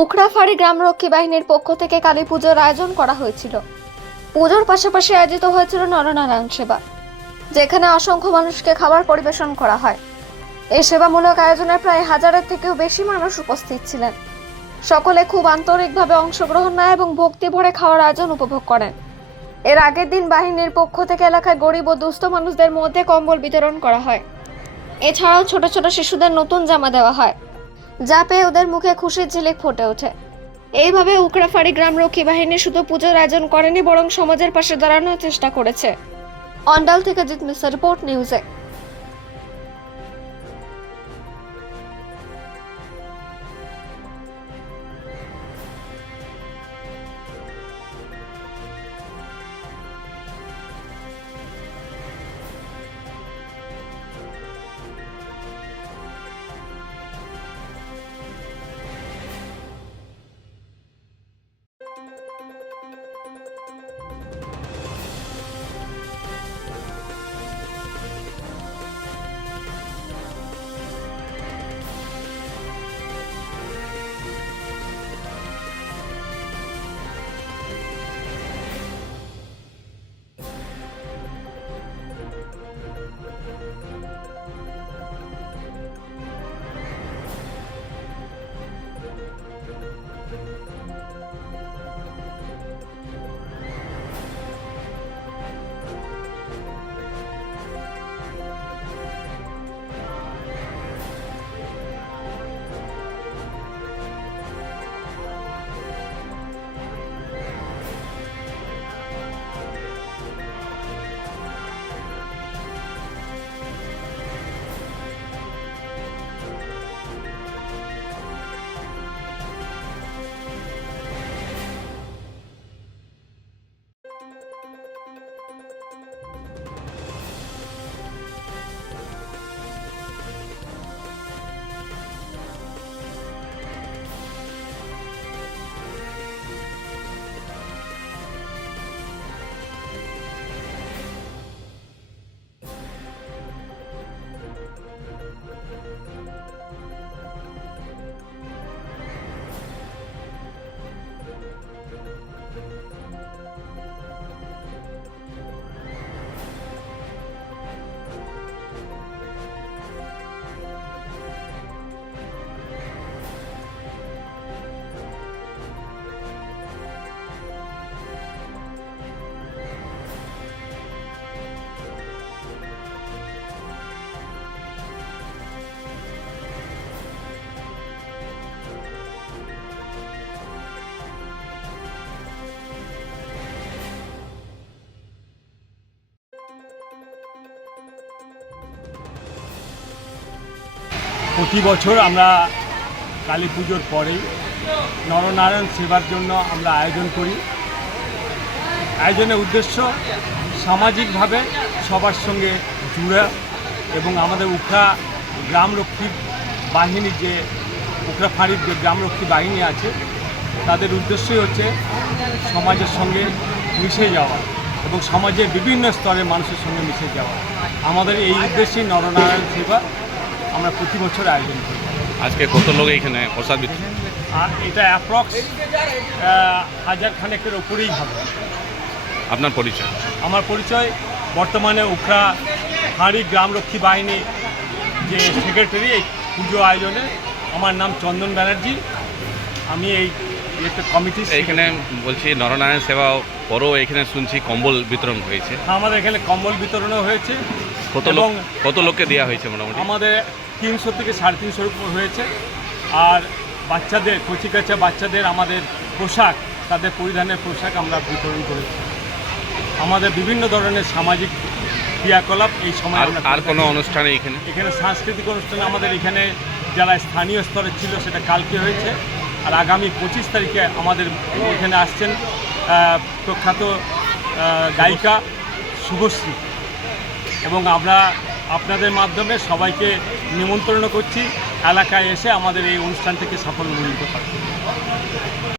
উখড়াফাড়ি গ্রামরক্ষী বাহিনীর পক্ষ থেকে কালী পুজোর আয়োজন করা হয়েছিল। পুজোর পাশাপাশি আয়োজিত হয়েছিল নরনারায়ণ সেবা, যেখানে অসংখ্য মানুষকে খাবার পরিবেশন করা হয়। এই সেবামূলক আয়োজনে প্রায় হাজারের থেকেও বেশি মানুষ উপস্থিত ছিলেন। সকলে খুব আন্তরিকভাবে অংশগ্রহণ নেয় এবং ভক্তি ভরে খাওয়ার আয়োজন উপভোগ করেন। এর আগের দিন বাহিনীর পক্ষ থেকে এলাকায় গরিব ও দুস্থ মানুষদের মধ্যে কম্বল বিতরণ করা হয়। এছাড়াও ছোট ছোট শিশুদের নতুন জামা দেওয়া হয়, যা পেয়ে ওদের মুখে খুশির ঝিলিক ফুটে ওঠে। এইভাবে উকড়াফাড়ি গ্রামরক্ষী বাহিনী শুধু পুজোর আয়োজন করেনি, বরং সমাজের পাশে দাঁড়ানোর চেষ্টা করেছে। অন্ডাল থেকে জিত মিস্টার রিপোর্ট নিউজে। প্রতি বছর আমরা কালী পুজোর পরেই নরনারায়ণ সেবার জন্য আমরা আয়োজন করি। আয়োজনের উদ্দেশ্য সামাজিকভাবে সবার সঙ্গে জুড়ে এবং আমাদের উখরা গ্রামরক্ষী বাহিনী যে উখরা ফাঁড়ির যে গ্রামরক্ষী বাহিনী আছে, তাদের উদ্দেশ্যই হচ্ছে সমাজের সঙ্গে মিশে যাওয়া এবং সমাজের বিভিন্ন স্তরের মানুষের সঙ্গে মিশে যাওয়া। আমাদের এই উদ্দেশ্যেই নরনারায়ণ সেবা আমরা প্রতি বছর আয়োজন করি। আজকে কত লোক এখানে প্রসাদ বিতরণ? আর এটা অ্যাপ্রক্স হাজার খানেকের ওপরেই হবে। আপনার পরিচয়? আমার পরিচয় বর্তমানে উখরা হাঁড়ি গ্রামরক্ষী বাহিনী যে সেক্রেটারি এই পুজো আয়োজনে আমার নাম চন্দন ব্যানার্জি। আমি এই একটা কমিটি এইখানে বলছি নরনারায়ণ সেবা পরও এখানে শুনছি কম্বল বিতরণ হয়েছে। আমাদের এখানে কম্বল বিতরণও হয়েছে। কত লোক কত লোককে দেওয়া হয়েছে মোটামুটি? আমাদের তিনশো থেকে সাড়ে তিনশোর উপর হয়েছে। আর বাচ্চাদের কচিকাচা বাচ্চাদের আমাদের পোশাক তাদের পরিধানের পোশাক আমরা বিতরণ করেছি। আমাদের বিভিন্ন ধরনের সামাজিক ক্রিয়াকলাপ এই সময় আর কোনো অনুষ্ঠানে এখানে? এখানে সাংস্কৃতিক অনুষ্ঠান আমাদের এখানে যারা স্থানীয় স্তরে ছিল সেটা কালকে হয়েছে। আর আগামী পঁচিশ তারিখে আমাদের এখানে আসছেন প্রখ্যাত গায়িকা শুভশ্রী। এবং আমরা আপনাদের মাধ্যমে সবাইকে নিমন্ত্রণ করছি, এলাকায় এসে আমাদের এই অনুষ্ঠান থেকে অনুষ্ঠানটিকে মিলিত করার